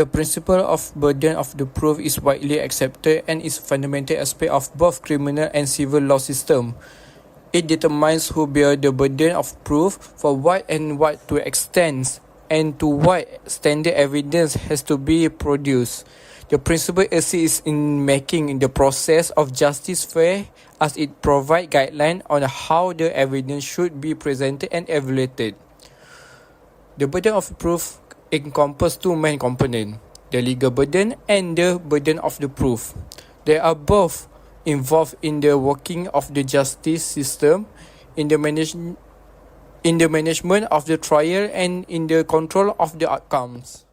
The principle of burden of the proof is widely accepted and is a fundamental aspect of both criminal and civil law system. It determines who bear the burden of proof, for what and what to extent, and to what standard evidence has to be produced. The principle assists in making the process of justice fair, as it provides guidelines on how the evidence should be presented and evaluated. The burden of proof encompasses two main components, the legal burden and the burden of the proof. They are both involved in the working of the justice system, in the management of the trial, and in the control of the outcomes.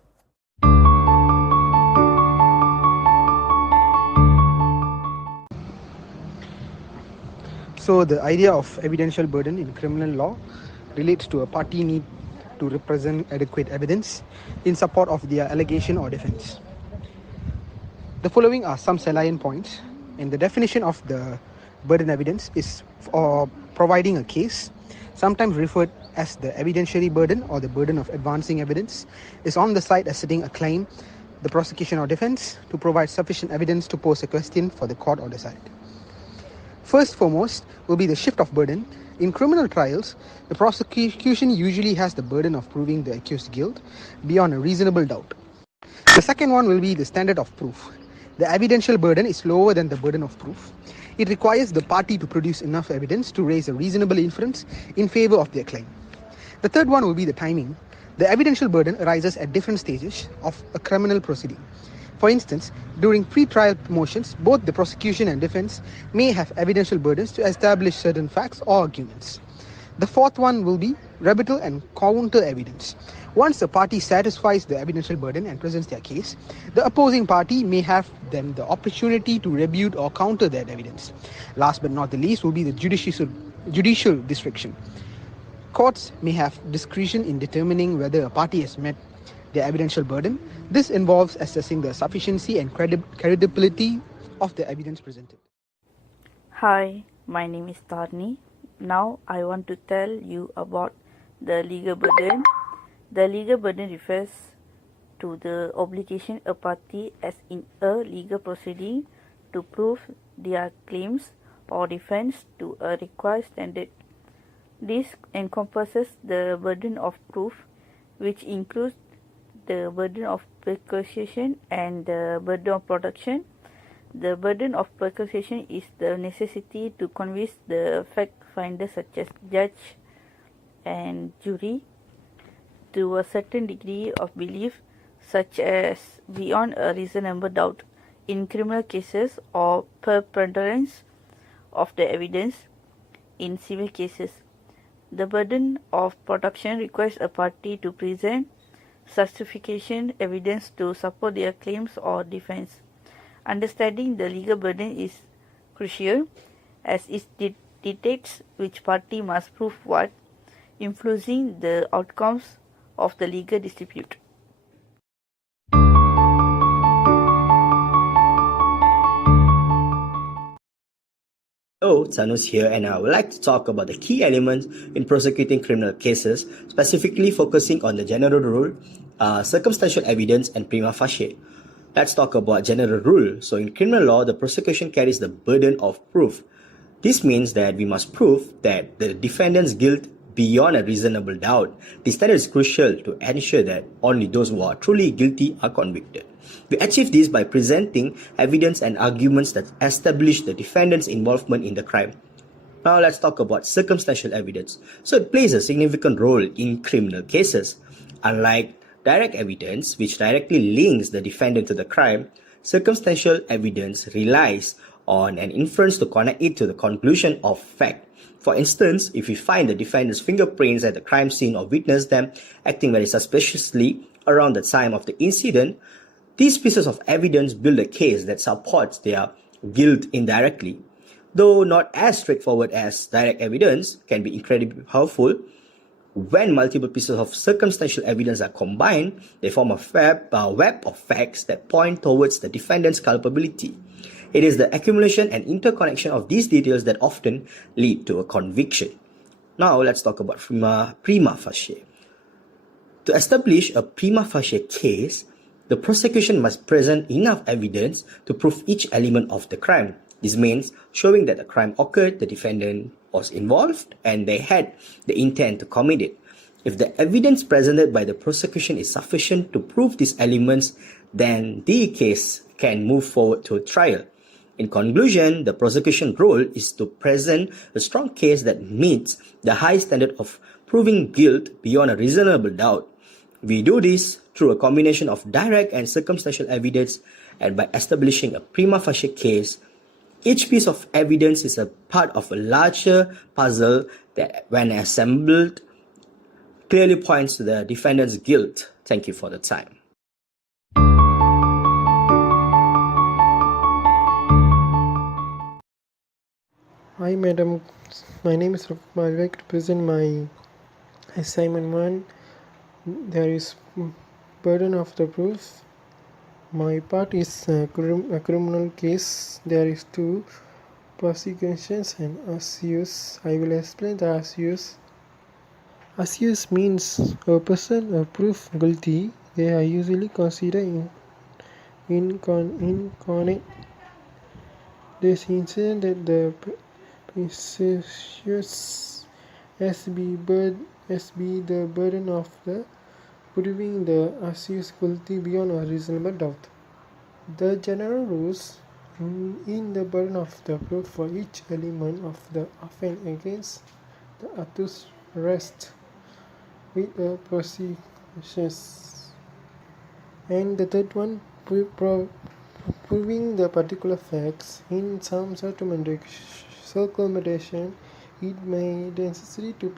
So the idea of evidential burden in criminal law relates to a party need to represent adequate evidence in support of their allegation or defense. The following are some salient points, and the definition of the burden evidence is for providing a case, sometimes referred as the evidentiary burden or the burden of advancing evidence, is on the side asserting a claim, the prosecution or defense, to provide sufficient evidence to pose a question for the court or decide. First foremost will be the shift of burden. In criminal trials, the prosecution usually has the burden of proving the accused's guilt beyond a reasonable doubt. The second one will be the standard of proof. The evidential burden is lower than the burden of proof. It requires the party to produce enough evidence to raise a reasonable inference in favor of their claim. The third one will be the timing. The evidential burden arises at different stages of a criminal proceeding. For instance, during pre-trial motions, both the prosecution and defense may have evidential burdens to establish certain facts or arguments. The fourth one will be rebuttal and counter evidence. Once a party satisfies the evidential burden and presents their case, the opposing party may have then the opportunity to rebut or counter that evidence. Last but not the least will be the judicial discretion. Courts may have discretion in determining whether a party has met their evidential burden. This involves assessing the sufficiency and credibility of the evidence presented. Hi, my name is Tarni. Now I want to tell you about the legal burden. The legal burden refers to the obligation a party has in a legal proceeding to prove their claims or defense to a required standard. This encompasses the burden of proof, which includes the burden of persuasion and the burden of production. The burden of persuasion is the necessity to convince the fact finders such as judge and jury to a certain degree of belief, such as beyond a reasonable doubt, in criminal cases or preponderance of the evidence in civil cases. The burden of production requires a party to present sufficient evidence to support their claims or defense. Understanding the legal burden is crucial, as it dictates which party must prove what, influencing the outcomes of the legal dispute. Hello, Thanos here, and I would like to talk about the key elements in prosecuting criminal cases, specifically focusing on the general rule, circumstantial evidence, and prima facie. Let's talk about general rule. So in criminal law, the prosecution carries the burden of proof. This means that we must prove that the defendant's guilt beyond a reasonable doubt. This standard is crucial to ensure that only those who are truly guilty are convicted. We achieve this by presenting evidence and arguments that establish the defendant's involvement in the crime. Now let's talk about circumstantial evidence. So it plays a significant role in criminal cases. Unlike direct evidence, which directly links the defendant to the crime, circumstantial evidence relies on an inference to connect it to the conclusion of fact. For instance, if we find the defendant's fingerprints at the crime scene or witness them acting very suspiciously around the time of the incident, these pieces of evidence build a case that supports their guilt indirectly. Though not as straightforward as direct evidence, can be incredibly powerful. When multiple pieces of circumstantial evidence are combined, they form a web of facts that point towards the defendant's culpability. It is the accumulation and interconnection of these details that often lead to a conviction. Now let's talk about prima facie. To establish a prima facie case, The prosecution must present enough evidence to prove each element of the crime. This means showing that the crime occurred, the defendant was involved, and they had the intent to commit it. If the evidence presented by the prosecution is sufficient to prove these elements, then the case can move forward to a trial. In conclusion, the prosecution role is to present a strong case that meets the high standard of proving guilt beyond a reasonable doubt. We do this through a combination of direct and circumstantial evidence and by establishing a prima facie case. Each piece of evidence is a part of a larger puzzle that, when assembled, clearly points to the defendant's guilt. Thank you for the time. Hi madam, my name is Rukma. I would like to present my assignment 1. There is burden of the proof. My part is a criminal case. There is 2 prosecutions and accused. I will explain the accused. Accused means a person or proof guilty. They are usually considered incarnate. This incident that the prosecution has be the burden of the proving the accused guilty beyond a reasonable doubt. The general rules in the burden of the proof for each element of the offence against the accused rest with the prosecutions. And the third one, proving the particular facts. In some circumstances, it may be necessary to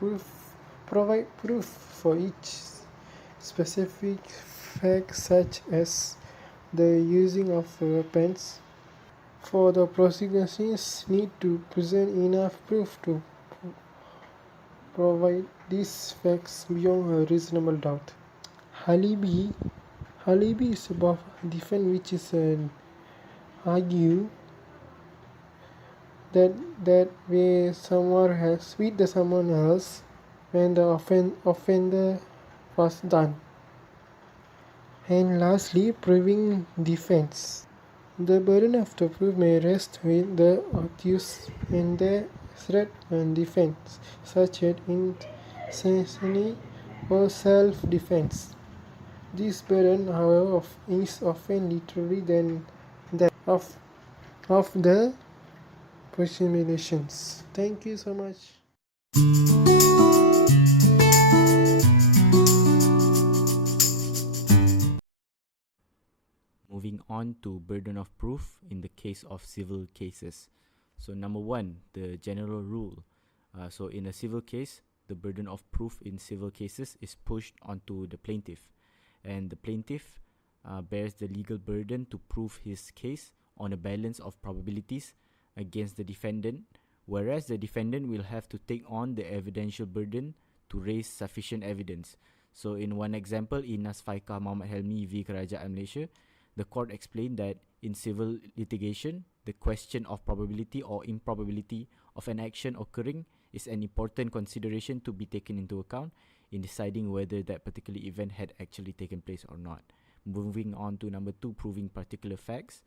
provide proof for each specific fact, such as the using of weapons. For the prosecutions need to present enough proof to provide these facts beyond a reasonable doubt. Alibi is about defense which is argue that way someone has with the someone else when the offender was done. And lastly, proving defense. The burden of the proof may rest with the accused and their threat and defense, such as insanity or self-defense. This burden, however, is often literally than that of the presuppositions. Thank you so much. Moving on to burden of proof in the case of civil cases. So number 1, the general rule. So in a civil case, the burden of proof in civil cases is pushed onto the plaintiff, and the plaintiff bears the legal burden to prove his case on a balance of probabilities against the defendant, whereas the defendant will have to take on the evidential burden to raise sufficient evidence. So in one example, in Nas Faikah Muhammad Helmi v Kerajaan Malaysia, the court explained that in civil litigation, the question of probability or improbability of an action occurring is an important consideration to be taken into account in deciding whether that particular event had actually taken place or not. Moving on to number 2, proving particular facts.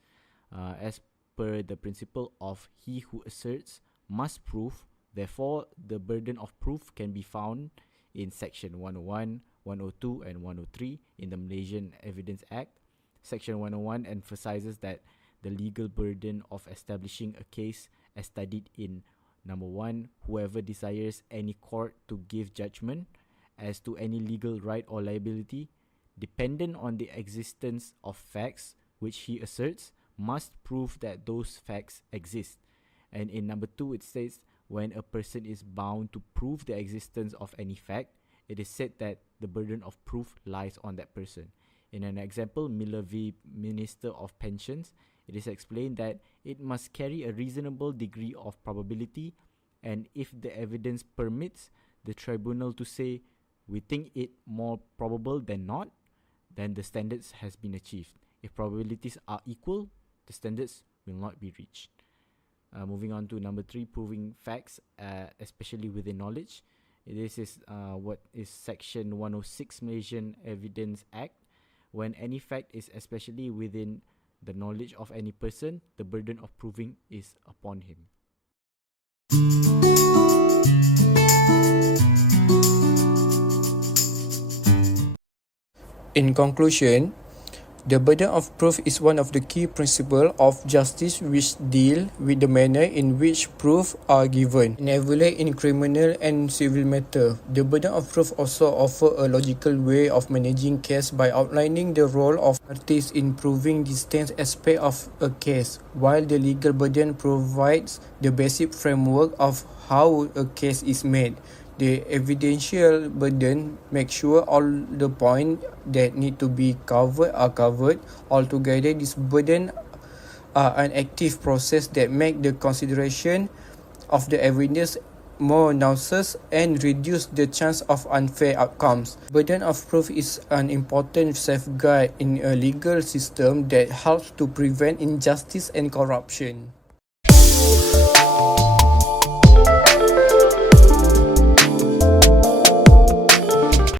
As per the principle of he who asserts must prove, therefore the burden of proof can be found in section 101, 102 and 103 in the Malaysian Evidence Act. Section 101 emphasizes that the legal burden of establishing a case as studied in number 1, whoever desires any court to give judgment as to any legal right or liability dependent on the existence of facts which he asserts must prove that those facts exist. And in number 2, it states when a person is bound to prove the existence of any fact, it is said that the burden of proof lies on that person. In an example, Miller v. Minister of Pensions, it is explained that it must carry a reasonable degree of probability, and if the evidence permits the tribunal to say, we think it more probable than not, then the standards has been achieved. If probabilities are equal, the standards will not be reached. Moving on to number 3, proving facts, especially within knowledge. This is what is section 106 Malaysian Evidence Act, When any fact is especially within the knowledge of any person, the burden of proving is upon him. In conclusion, the burden of proof is one of the key principles of justice which deal with the manner in which proofs are given. Inevitably in criminal and civil matter, the burden of proof also offers a logical way of managing case by outlining the role of parties in proving distinct aspects of a case, while the legal burden provides the basic framework of how a case is made. The evidential burden makes sure all the points that need to be covered are covered. Altogether, this burden are an active process that make the consideration of the evidence more nuanced and reduce the chance of unfair outcomes. Burden of proof is an important safeguard in a legal system that helps to prevent injustice and corruption.